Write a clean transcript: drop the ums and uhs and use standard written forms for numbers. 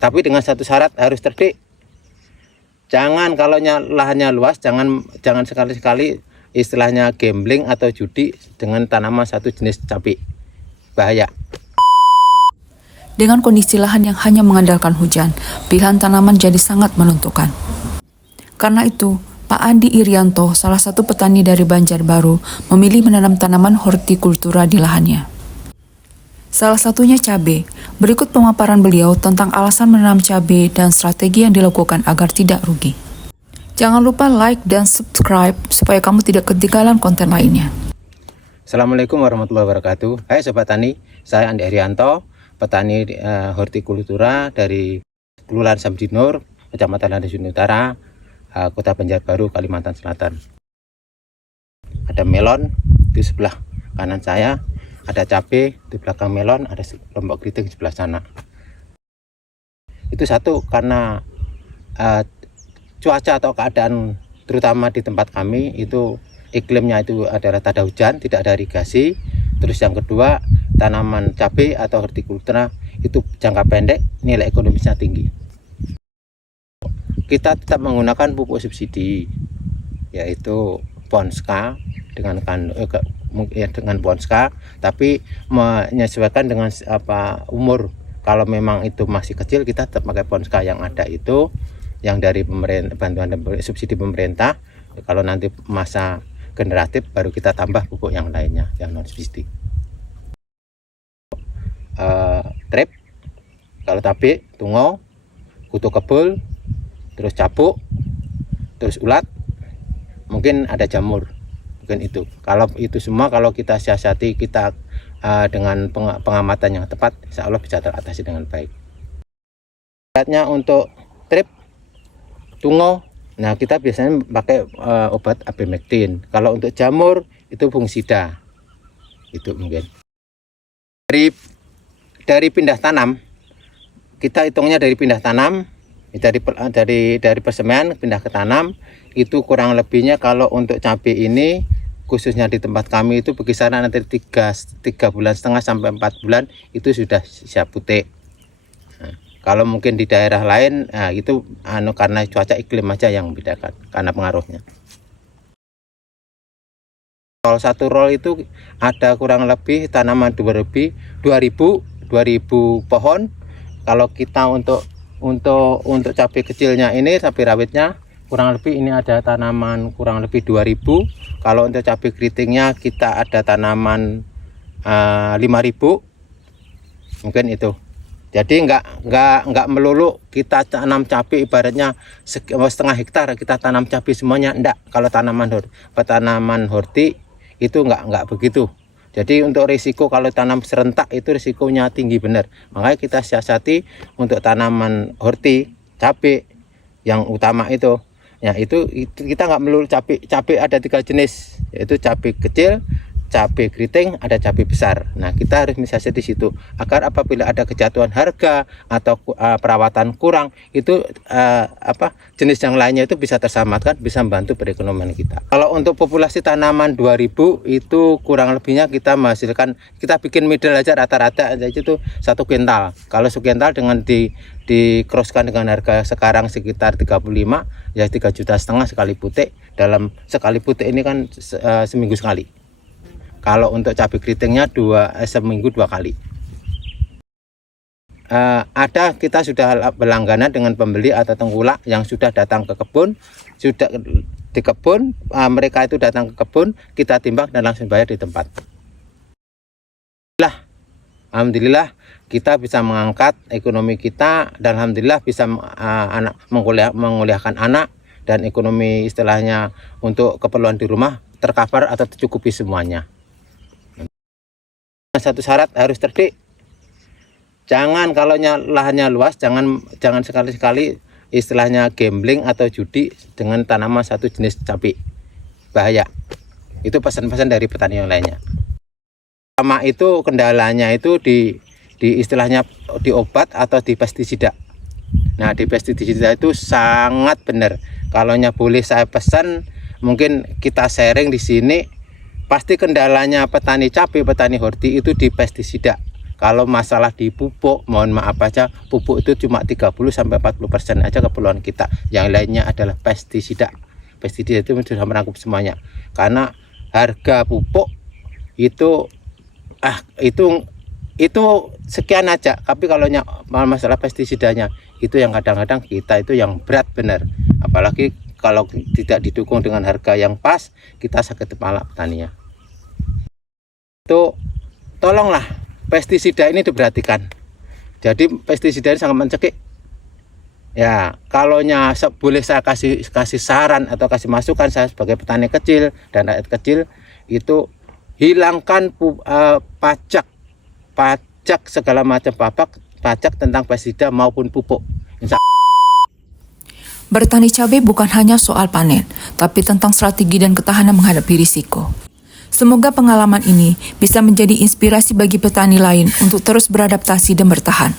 Tapi dengan satu syarat harus terdik. Jangan kalau lahannya luas, jangan sekali-sekali istilahnya gambling atau judi dengan tanaman satu jenis cabai. Bahaya. Dengan kondisi lahan yang hanya mengandalkan hujan, pilihan tanaman jadi sangat menentukan. Karena itu, Pak Andi Irianto, salah satu petani dari Banjarbaru, memilih menanam tanaman hortikultura di lahannya. Salah satunya cabai. Berikut pemaparan beliau tentang alasan menanam cabai dan strategi yang dilakukan agar tidak rugi. Jangan lupa like dan subscribe supaya kamu tidak ketinggalan konten lainnya. Assalamualaikum warahmatullahi wabarakatuh. Hai Sobat Tani, saya Andi Irianto, petani hortikultura dari Kelurahan Samdinur, Kecamatan Landasan Utara, Kota Banjarbaru, Kalimantan Selatan. Ada melon di sebelah kanan saya, ada cabai di belakang melon, ada lombok keriting di sebelah sana. Itu satu karena cuaca atau keadaan terutama di tempat kami itu iklimnya itu adalah tak ada hujan, tidak ada irigasi. Terus yang kedua, tanaman cabai atau hortikultura itu jangka pendek, nilai ekonomisnya tinggi. Kita tetap menggunakan pupuk subsidi, yaitu Ponska dengan Ponska, tapi menyesuaikan dengan umur. Kalau memang itu masih kecil, kita tetap pakai Ponska yang ada itu, yang dari pemerintah, bantuan subsidi pemerintah. Kalau nanti masa generatif baru kita tambah pupuk yang lainnya yang non subsidi. Trip, kalau cabai, tungau, kutu kebul, terus capuk, terus ulat, mungkin ada jamur, mungkin itu. Kalau itu semua kalau kita siasati, kita dengan pengamatan yang tepat, insya Allah bisa teratasi dengan baik. Syaratnya untuk trip, tungau, nah kita biasanya pakai obat abemectin. Kalau untuk jamur itu fungsida, itu mungkin. Dari pindah tanam, kita hitungnya dari pindah tanam, dari persemaian pindah ke tanam, itu kurang lebihnya kalau untuk cabai ini khususnya di tempat kami itu berkisaran antara 3,5 bulan sampai 4 bulan itu sudah siap putik. Nah, kalau mungkin di daerah lain itu karena cuaca iklim aja yang membedakan karena pengaruhnya. Kalau satu roll itu ada kurang lebih tanaman 2000 pohon. Kalau kita untuk cabai kecilnya ini, cabai rawitnya kurang lebih ini ada tanaman kurang lebih 2000. Kalau untuk cabai keritingnya kita ada tanaman 5000, mungkin itu. Jadi nggak melulu kita tanam cabai ibaratnya setengah hektar kita tanam cabai semuanya, enggak. Kalau tanaman horti itu nggak begitu. Jadi untuk risiko kalau tanam serentak itu risikonya tinggi benar. Makanya kita siasati untuk tanaman horti, cabai yang utama itu. Ya itu kita nggak melulu cabai ada 3 jenis, yaitu cabai kecil, cabai keriting, ada cabai besar. Nah kita harus mensiasati di situ agar apabila ada kejatuhan harga atau perawatan kurang itu jenis yang lainnya itu bisa tersamatkan, bisa membantu perekonomian kita. Kalau untuk populasi tanaman 2000 itu kurang lebihnya kita menghasilkan, kita bikin middle aja rata-rata aja itu 1 kuintal. Kalau 1 kuintal dengan di crosskan dengan harga sekarang sekitar 35, ya 3,5 juta sekali putik. Dalam sekali putik ini kan seminggu sekali. Kalau untuk cabai keritingnya seminggu 2 kali. Ada kita sudah berlangganan dengan pembeli atau tengkulak yang sudah datang ke kebun, sudah di kebun, mereka itu datang ke kebun, kita timbang dan langsung bayar di tempat. Alhamdulillah kita bisa mengangkat ekonomi kita dan alhamdulillah bisa menguliahkan anak, dan ekonomi istilahnya untuk keperluan di rumah tercover atau tercukupi semuanya. Satu syarat harus terdik. Jangan kalau lahannya luas, jangan sekali-sekali istilahnya gambling atau judi dengan tanaman satu jenis cabai. Bahaya. Itu pesan-pesan dari petani yang lainnya. Sama itu kendalanya itu di istilahnya di obat atau di pestisida. Nah di pestisida itu sangat benar. Kalau boleh saya pesan, mungkin kita sharing di sini. Pasti kendalanya petani cabai, petani horti itu di pestisida. Kalau masalah di pupuk, mohon maaf aja, pupuk itu cuma 30-40% aja keperluan kita. Yang lainnya adalah pestisida. Pestisida itu sudah merangkup semuanya. Karena harga pupuk itu sekian aja. Tapi kalau masalah pestisidanya itu yang kadang-kadang kita itu yang berat benar. Apalagi kalau tidak didukung dengan harga yang pas, kita sakit kepala petaninya. Itu tolonglah pestisida ini diperhatikan. Jadi pestisida ini sangat mencekik. Ya, kalaunya boleh saya kasih saran atau kasih masukan, saya sebagai petani kecil dan rakyat kecil, itu hilangkan pajak segala macam pajak tentang pestisida maupun pupuk. Bertani cabai bukan hanya soal panen, tapi tentang strategi dan ketahanan menghadapi risiko. Semoga pengalaman ini bisa menjadi inspirasi bagi petani lain untuk terus beradaptasi dan bertahan.